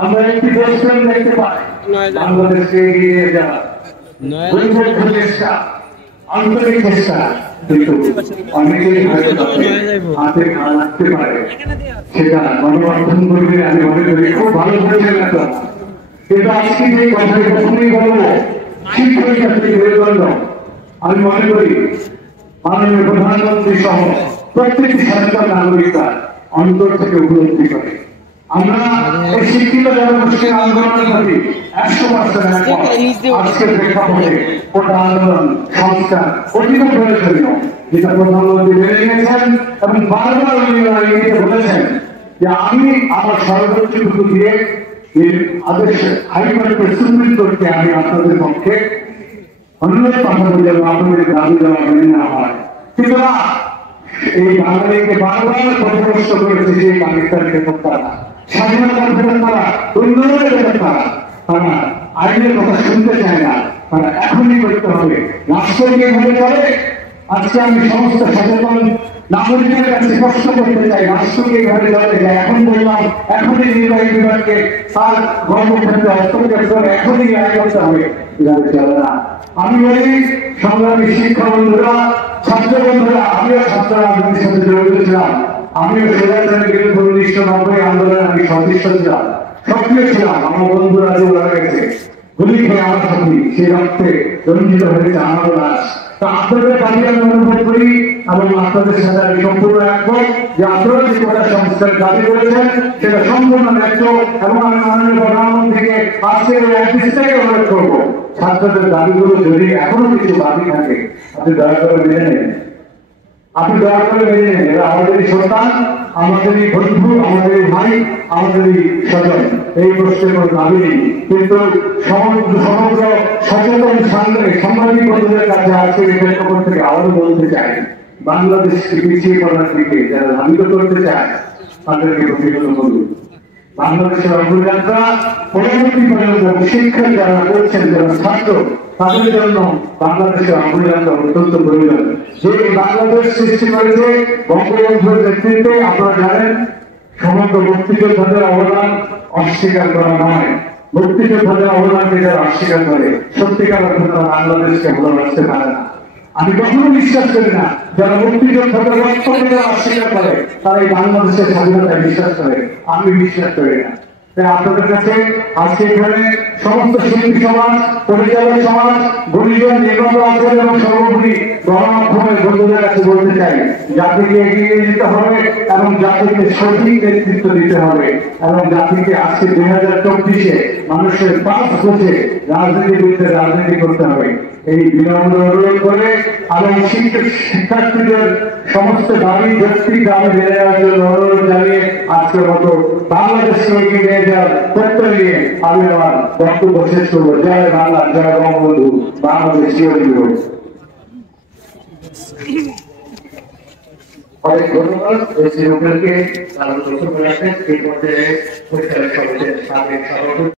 আমরা একটি দেশপ্রেম দেখতে পাই, বাংলাদেশকে এগিয়ে যাওয়া চেষ্টা, আন্তরিক চেষ্টা, কিন্তু অনেকেই হয়তো হাতে ঘা লাগতে পারে, সেটা গণমাধ্যম করবে আমি মনে করি খুব ভালো করেছেন না। কিন্তু আজকে যে কথাটি প্রথমেই বলবো শিক্ষকের কাছে মেরুদণ্ড, আমি মনে করি মাননীয় প্রধানমন্ত্রী সহ প্রত্যেকটি সরকার নাগরিকরা অন্তর থেকে উপলব্ধি করে আমরা এই শিক্ষিত জনগোষ্ঠীর আন্দোলনের প্রতি 100% আজকের প্রেক্ষাপটে ওটা আন্দোলন সংস্কার অধিক প্রয়োজনীয়, যেটা প্রধানমন্ত্রী মেনে নিয়েছেন এবং বারবার উনি বলেছেন যে আমি আমার সর্বোচ্চটুকু দিয়ে আদেশ হাইকোর্টের সুপ্রিম কোর্টকে আমি আপনাদের পক্ষে অনুরোধ পাঠাবো যেন আপনাদের দাবি দেওয়া মেনে নেওয়া হয়। কিন্তু না, এই বাঙালিকে বারবার পথভ্রষ্ট করেছে সেই পাকিস্তানকে প্রত্যাহার, স্বাধীনতার ফেরত তারা, উন্নয়নের ফেরত তারা আইনের কথা শুনতে চায় না, তারা এখনই করতে হবে। রাষ্ট্রকে এভাবে করে আজকে আমি সমস্ত সচেতন নাগরিকের কাছে স্পষ্ট করতে চাই, রাষ্ট্রকে এইভাবে চলতে চাই। এখন বললাম এখনই নির্বাহী বিভাগকে তার কর্মক্ষেত্রে হস্তক্ষেপ করে এখনই আয় করতে হবে, এভাবে চলে না। আমি বলি সংগ্রামী শিক্ষা বন্ধুরা, ছাত্র বন্ধুরা, আমিও ছাত্র রাজনীতির সাথে জড়িত ছিলাম, আমিও স্বৈরাচারের বিরুদ্ধে 1990 আন্দোলনে আমি সদস্য ছিলাম, সক্রিয় ছিলাম। আমার বন্ধুরা যে মারা গেছে গুলি খেয়ে আমার সাথী, সেই রক্তে রঞ্জিত হয়েছে আমার লাশ। তা আপনাদের দাবি আমি অনুভব করি এবং আপনাদের সাথে আমি সম্পূর্ণ একমত যে আপনারা যে কোটা সংস্কারের দাবি করেছেন সেটা সম্পূর্ণ ন্যায্য এবং আমি মাননীয় প্রধানমন্ত্রীকে আজকের একদিকে অনুরোধ করবো, ছাত্রদের দাবিগুলো যদি এখনো কিছু দাবি থাকে আপনি দয়া করে মেনে নেন, আপনি দয়া করে মেনে নেন। এরা আমাদেরই সন্তান, আমাদেরই বন্ধু, আমাদেরই ভাই, আমাদেরই স্বজন, এই প্রশ্নের কোনো দাবি নেই। কিন্তু সমগ্র সচেতন সাংবাদিক বন্ধুদের কাছে আজকে এই প্রেক্ষাপট থেকে আবারও বলতে চাই, বাংলাদেশকে পিছিয়ে পড়ার দিকে যারা ধাবিত করতে চায় তাদেরকে প্রতিহত করুন। বাংলাদেশের অগ্রযাত্রা পরবর্তী পর্যন্ত শিক্ষা যারা করছেন, যারা ছাত্র, তাদের জন্য বাংলাদেশের অগ্রযাত্রা অত্যন্ত প্রয়োজন। যে বাংলাদেশ সৃষ্টি করেছে বঙ্গবন্ধুর নেতৃত্বে, আপনারা জানেন সমগ্র মুক্তিযোদ্ধাদের অবদান অস্বীকার করা নয়, মুক্তিযোদ্ধাদের অবদানকে যারা অস্বীকার করে সত্যিকার অর্থে তারা বাংলাদেশকে ভালোবাসতে পারে না। আমি কখনো বিশ্বাস করি না যারা মুক্তিযোদ্ধাদের রক্তকে যারা অস্বীকার করে তারা এই বাংলাদেশের স্বাধীনতায় বিশ্বাস করে, আমি বিশ্বাস করি না। তাই আপনাদের কাছে আজকে এখানে সমস্ত শিল্পী সমাজ, পরিচালক সমাজ, গুণীজন, নির্মাতা আছেন এবং সর্বোপরি গণমাধ্যমের বন্ধুদের কাছে বলতে চাই, জাতিকে এগিয়ে যেতে হবে এবং জাতিকে সঠিক নেতৃত্ব দিতে হবে এবং জাতিকে আজকে 2024-এ মানুষের পাশ বসে রাজনীতিবিদদের রাজনীতি করতে হবে। এই বিনম্র অনুরোধ করে এবং শিক্ষার্থীদের সমস্ত দাবি যৌক্তিক দাবি মেনে নেওয়ার জন্য অনুরোধ জানিয়ে আজকের মতো বাংলাদেশকে এগিয়ে নিয়ে যাওয়ার প্রত্যয় নিয়ে আমি আমার বক্তব্য শেষ করবো। জয় বাংলা, জয় বঙ্গবন্ধু, বাংলাদেশ চিরজীবী হোক। অনেক ধন্যবাদ এই তারা এই পর্যায়ে পরিচালক সমিতির সাবেক সভাপতি।